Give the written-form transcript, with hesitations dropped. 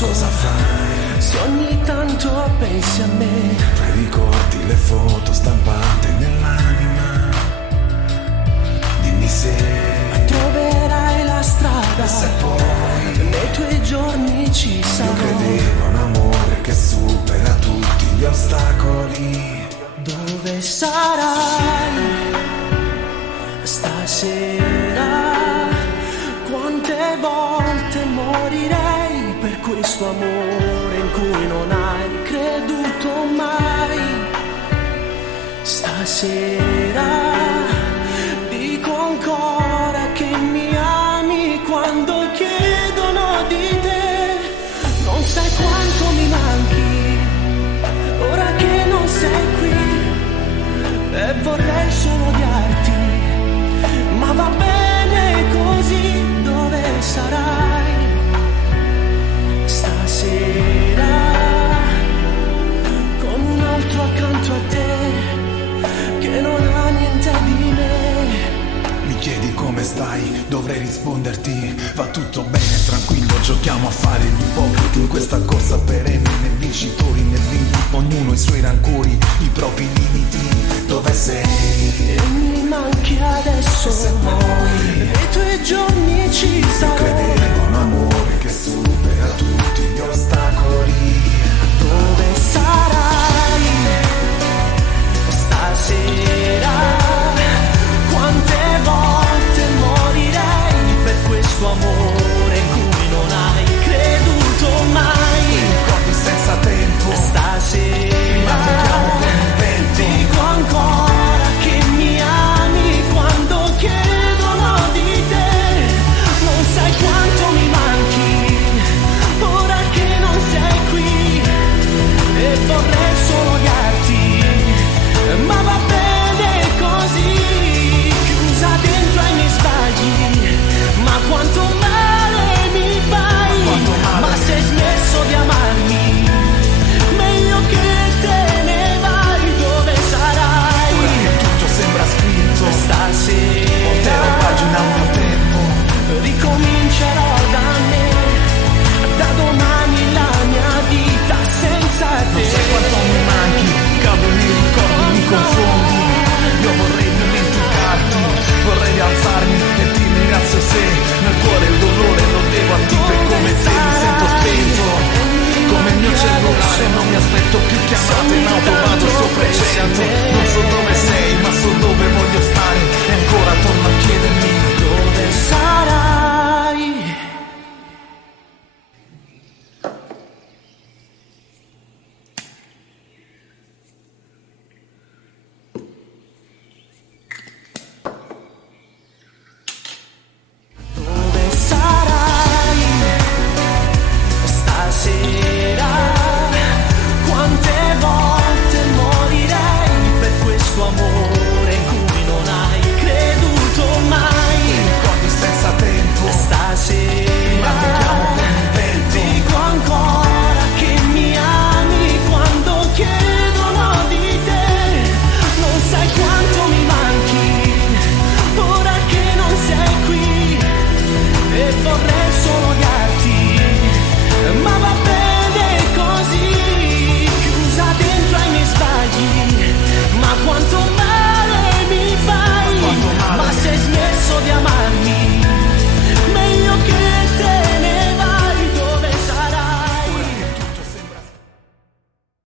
adesso? Cosa fai? Se ogni tanto pensi a me, Poi ricordi le foto stampate nell'anima. Dimmi se troverai la strada, e se poi nei tuoi giorni ci io sarò. credevo a un amore che supera tutti gli ostacoli. Dove sarai stasera? Quante volte morirei per questo amore in cui non hai creduto mai? Stasera dico ancora che mi ami quando chiedono di te. Non sai quanto mi manchi ora che non sei qui, e vorrei solo odiarti, ma va bene così. Dove sarai stasera con un altro accanto a te che non ha niente di me? Mi chiedi come stai, dovrei risponderti va tutto bene, tranquillo, giochiamo a fare gli ipocriti in questa corsa perenne, né vincitori né vinti, ognuno i suoi rancori, i propri limiti. Dove sei? E mi manchi adesso, Se poi nei tuoi giorni ci io sarò. credevo a un amore che supera tutti gli ostacoli. Dove sarai stasera? Quante volte morirei per questo amore in cui non hai creduto mai? Ricordi senza tempo, Stasera giochiamo con il vento. dico ancora che mi ami quando chiedono di te. Non sai quanto mi manchi ora che non sei qui, e vorrei solo odiarti, ma